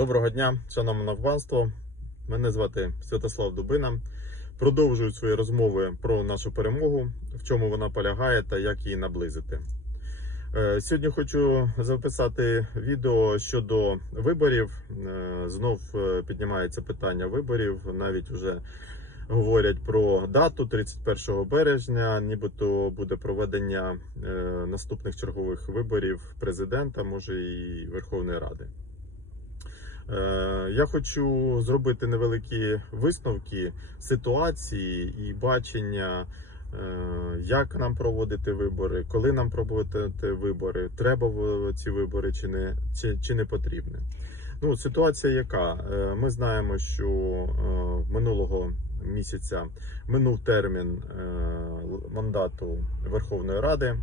Доброго дня, шановне панство. Мене звати Святослав Дубина. Продовжую свої розмови про нашу перемогу, в чому вона полягає та як її наблизити. Е, Сьогодні хочу записати відео щодо виборів. Е, Знов е, піднімається питання виборів. Навіть вже говорять про дату 31 березня, нібито буде проведення наступних чергових виборів президента, може і Верховної Ради. Е, Я хочу зробити невеликі висновки ситуації і бачення, е, як нам проводити вибори, коли нам проводити вибори, треба ці вибори чи не, чи, чи не потрібні. Ну, ситуація яка? Е, Ми знаємо, що минулого місяця минув термін мандату Верховної Ради.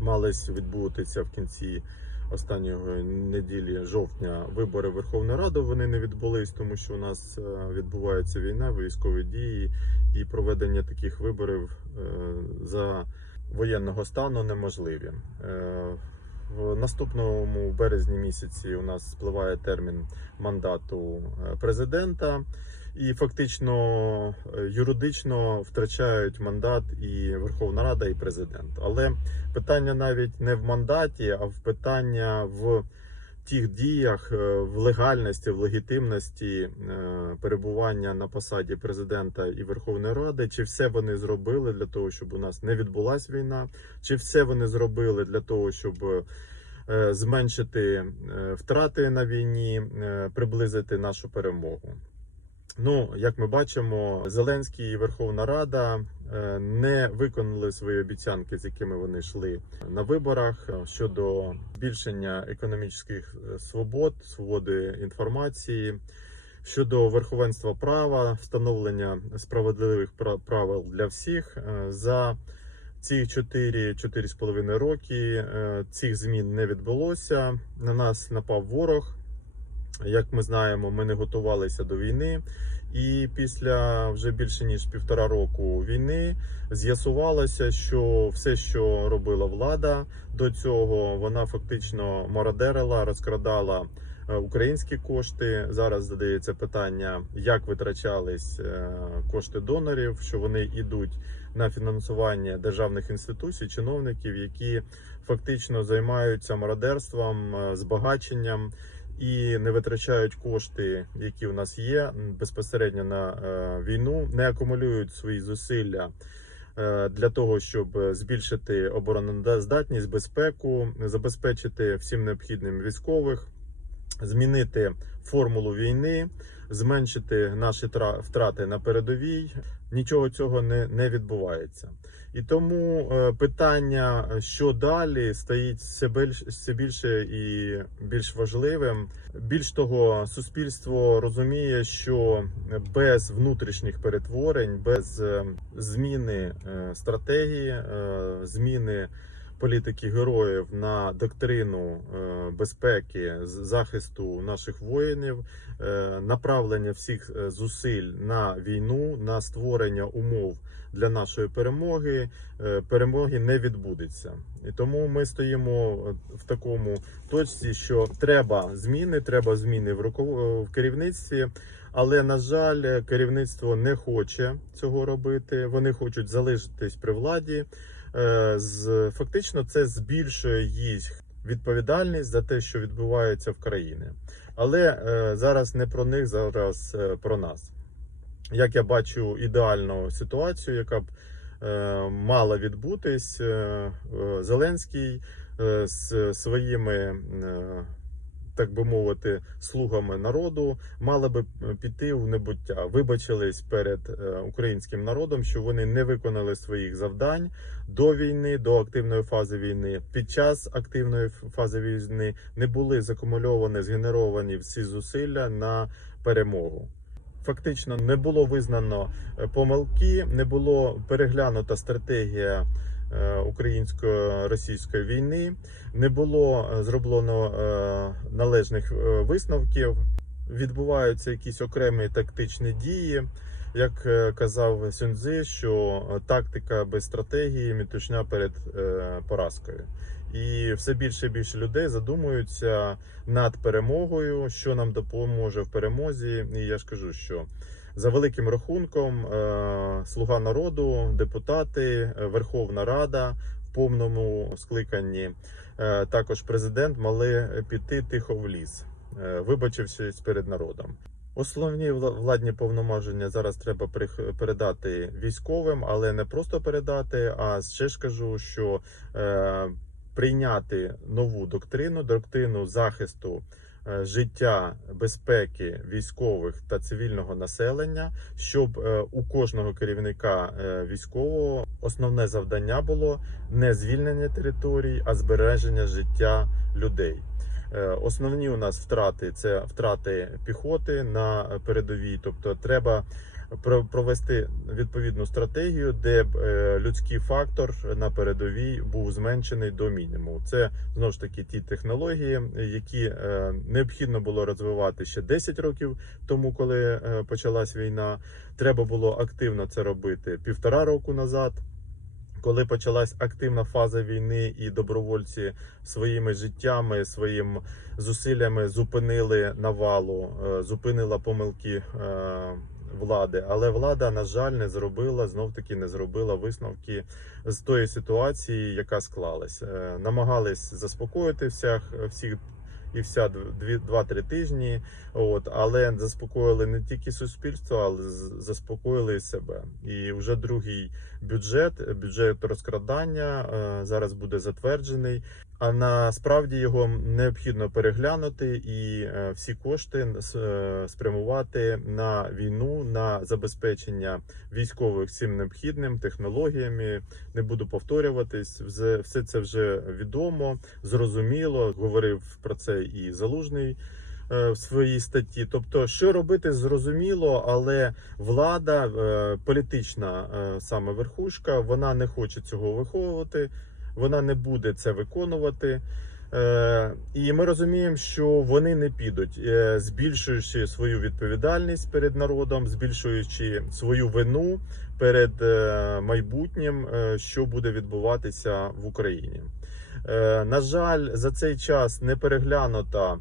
Мались відбутися в кінці останньої неділі жовтня вибори в Верховну Раду. Вони не відбулись, тому що у нас е, відбувається війна, військові дії, і проведення таких виборів е, за воєнного стану неможливі. Е, В наступному березні місяці у нас спливає термін мандату президента, і фактично е, юридично втрачають мандат і Верховна Рада, і президент. Але питання навіть не в мандаті, а в питання в тих діях, е, в легальності, в легітимності е, перебування на посаді президента і Верховної Ради, чи все вони зробили для того, щоб у нас не відбулася війна, чи все вони зробили для того, щоб зменшити втрати на війні, приблизити нашу перемогу. Ну, як ми бачимо, Зеленський і Верховна Рада е, не виконали свої обіцянки, з якими вони йшли на виборах е, щодо збільшення економічних е, свобод, свободи інформації, щодо верховенства права, встановлення справедливих пра- правил для всіх за. Ці 4-4,5 роки цих змін не відбулося. На нас напав ворог. Як ми знаємо, ми не готувалися до війни, і після вже більше ніж півтора року війни з'ясувалося, що все, що робила влада до цього, вона фактично мародерила, розкрадала е, українські кошти. Зараз задається питання, як витрачались е, кошти донорів, що вони йдуть на фінансування державних інституцій, чиновників, які фактично займаються мародерством, е, збагаченням і не витрачають кошти, які у нас є безпосередньо на е, війну, не акумулюють свої зусилля. е, Для того щоб е, збільшити обороноздатність, безпеку, забезпечити всім необхідним військових, змінити формулу війни, зменшити наші тра- втрати на передовій, нічого цього не, не відбувається. І тому е, питання, що далі, стоїть все більш все більше і більш важливим. Більш того, суспільство розуміє, що без внутрішніх перетворень, без е, зміни е, стратегії, е, зміни політики героїв на доктрину е, безпеки захисту наших воїнів, е, направлення всіх е, зусиль на війну, на створення умов для нашої перемоги, перемоги не відбудеться. І тому ми стоїмо в такому точці, що треба зміни, треба зміни в руко- в керівництві. Але на жаль, керівництво не хоче цього робити. Вони хочуть залишитись при владі. Е, фактично це збільшує їх відповідальність за те, що відбувається в країні. Але е, зараз не про них, зараз е, про нас. Як я бачу ідеальну ситуацію, яка б мала відбутись, Зеленський з своїми, так би мовити, слугами народу мали би піти в небуття, вибачились перед е, українським народом, що вони не виконали своїх завдань до війни, до активної фази війни. Під час активної фази війни не були закумульовані, згенеровані всі зусилля на перемогу. Фактично не було визнано е, помилки, не було переглянута стратегія е, українсько-російської війни, не було е, зроблено е, належних е, висновків. Відбуваються якісь окремі тактичні дії. Як е, казав Сюнзи, що е, тактика без стратегії мітушня перед е, поразкою. І все більше і більше людей задумуються над перемогою, що нам допоможе в перемозі. І я ж кажу, що за великим рахунком, е, слуга народу, депутати, е, Верховна Рада в повному скликанні, е, також президент мали піти тихо в ліс, вибачившись перед народом. Основні вла- владні повноваження зараз треба передати військовим, але не просто передати, а ще ж кажу, що прийняти нову доктрину, доктрину захисту життя, безпеки військових та цивільного населення, щоб е, у кожного керівника е, військового основне завдання було не звільнення територій, а збереження життя людей. Е, Основні у нас втрати це втрати піхоти на передовій, тобто треба провести відповідну стратегію, де б е, людський фактор на передовій був зменшений до мінімуму. Це знову ж таки ті технології, які е, необхідно було розвивати ще 10 років тому, коли е, почалась війна. Треба було активно це робити півтора року назад. Коли почалась активна фаза війни, і добровольці своїми життями, своїм зусиллями зупинили навалу, зупинила помилки влади. Але влада, на жаль, не зробила знов таки не зробила висновки з тої ситуації, яка склалась. Е, Намагались заспокоїти всіх, всіх і вся два-три тижні. От але заспокоїли не тільки суспільство, але заспокоїли і себе. І вже другий бюджет, бюджет розкрадання е, зараз буде затверджений. А насправді його необхідно переглянути і е, всі кошти е, спрямувати на війну, на забезпечення військових всім необхідним технологіями. Не буду повторюватись, все це вже відомо, зрозуміло. Говорив про це і залужний. е, В своїй статті, тобто, що робити, зрозуміло, але влада, політична саме верхушка, вона не хоче цього виховувати, вона не буде це виконувати. Е, І ми розуміємо, що вони не підуть, е, збільшуючи свою відповідальність перед народом, збільшуючи свою вину перед е, майбутнім, що буде відбуватися в Україні. На жаль, за цей час не переглянута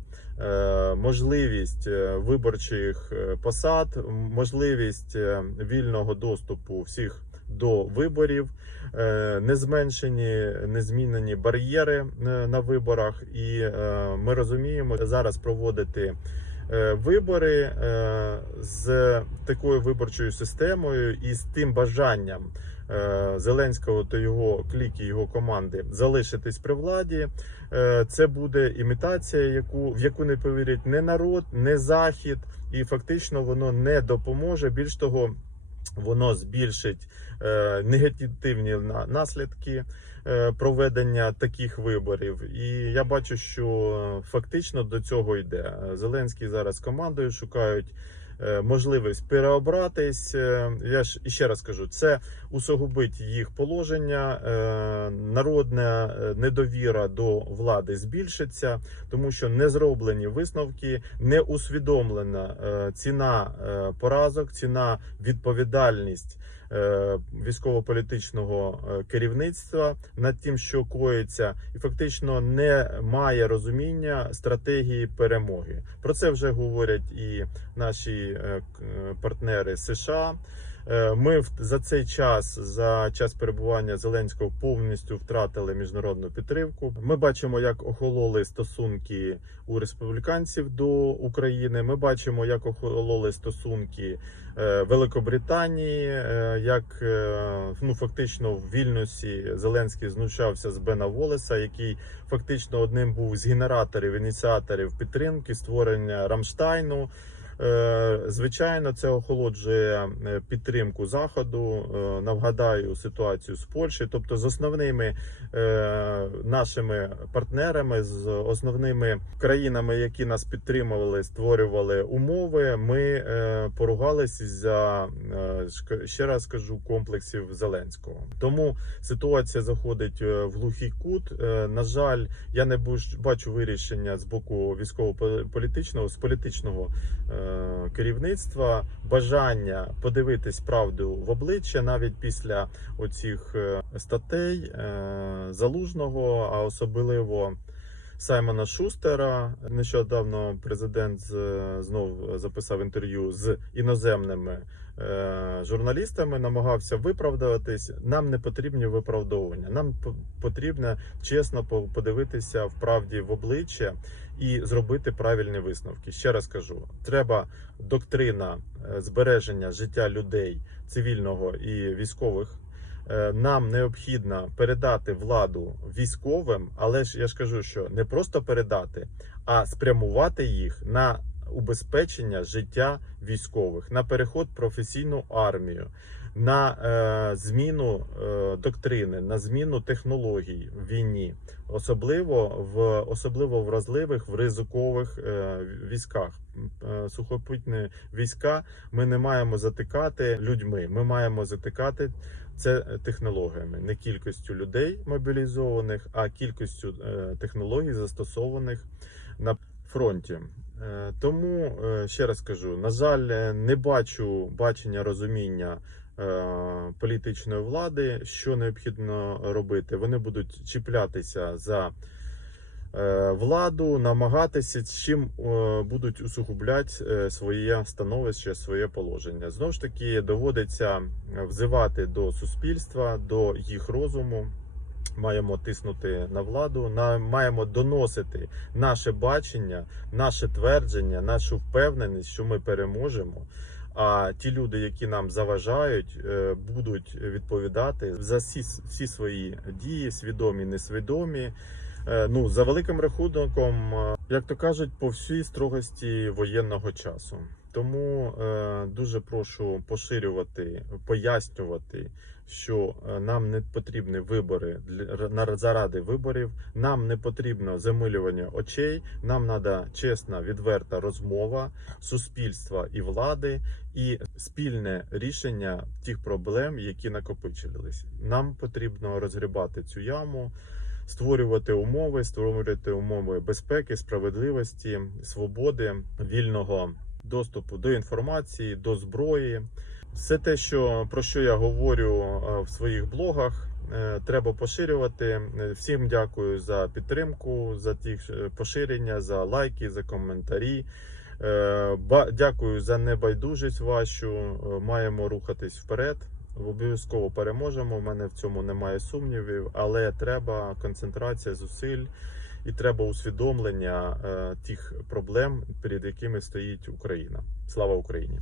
можливість виборчих посад, можливість вільного доступу всіх до виборів, е, не зменшені, не змінені бар'єри е, на виборах, і е, ми розуміємо зараз проводити. Вибори з такою виборчою системою і з тим бажанням Зеленського та його кліки, його команди залишитись при владі. Це буде імітація, яку в яку не повірить не народ, не захід, і фактично воно не допоможе. Більш того, воно збільшить е, негативні на- наслідки е, проведення таких виборів. І я бачу, що е, фактично до цього йде. Зеленський зараз командою шукають. Е, Можливість переобратись, Е, я ж ще раз кажу, це усугубить їх положення. е, Народна недовіра до влади збільшиться, тому що не зроблені висновки, не усвідомлена ціна поразок, ціна відповідальність військово-політичного е, керівництва над тим, що коїться, і фактично не має розуміння стратегії перемоги. Про це вже говорять і наші е, е, партнери США. Е, Ми за цей час, за час перебування Зеленського, повністю втратили міжнародну підтримку. Ми бачимо, як охололи стосунки у республіканців до України. Ми бачимо, як охололи стосунки е, Великобританії, е, як ну фактично в Вільнюсі Зеленський знущався з Бена Волеса, який фактично одним був з генераторів, ініціаторів підтримки створення Рамштайну. Е, Звичайно, це охолоджує е, підтримку заходу. Е, Нагадаю ситуацію з Польщею, тобто з основними нашими партнерами, з основними країнами, які нас підтримували, створювали умови. Ми поругалися за ще раз кажу комплексів Зеленського. Тому ситуація заходить в глухий кут. На жаль, я не бачу вирішення з боку військово-політичного з політичного. Е, керівництва, бажання подивитись правду в обличчя навіть після оцих е, статей е, залужного, а особливо. Саймона Шустера нещодавно президент знов записав інтерв'ю з іноземними журналістами, намагався виправдуватись. Нам не потрібні виправдовування. Нам потрібно чесно по- подивитися в правді в обличчя і зробити правильні висновки. Ще раз кажу: треба доктрина е, збереження життя людей цивільного і військових. Е, Нам необхідно передати владу військовим, але ж я ж кажу, що не просто передати, а спрямувати їх на убезпечення життя військових, на переход в професійну армію, на е, зміну е, доктрини, на зміну технологій в війні, особливо в особливо вразливих в ризикових е, військах. Е, Сухопутні війська ми не маємо затикати людьми. Ми маємо затикати це технологіями, не кількістю людей мобілізованих, а кількістю е, технологій застосованих на фронті. Е, Тому е, ще раз кажу: на жаль, не бачу бачення розуміння е, політичної влади, що необхідно робити. Вони будуть чіплятися за владу, намагатися чим е, будуть усугубляти своє становище, своє положення. Знову ж таки, доводиться взивати до суспільства, до їх розуму. Маємо тиснути на владу, на маємо доносити наше бачення, наше твердження, нашу впевненість, що ми переможемо. А ті люди, які нам заважають, е, будуть відповідати за всі, всі свої дії, свідомі, несвідомі. Е, Ну, за великим рахунком, е, як то кажуть, по всій строгості воєнного часу. Тому дуже прошу поширювати, пояснювати, що е, нам не потрібні вибори заради виборів. Нам не потрібно замилювання очей. Нам треба чесна, відверта розмова суспільства і влади, і спільне рішення тих проблем, які накопичились. Нам потрібно розгрібати цю яму створювати умови, створювати умови безпеки, справедливості, свободи, вільного доступу до інформації, до зброї. Все те, що про що я говорю е, в своїх блогах. е, Треба поширювати. Е, Всім дякую за підтримку, за ті поширення, за лайки, за коментарі. Дякую за небайдужість вашу. Маємо рухатись вперед. Обов'язково переможемо. У мене в цьому немає сумнівів, але треба концентрація зусиль і треба усвідомлення тих проблем, перед якими стоїть Україна. Слава Україні!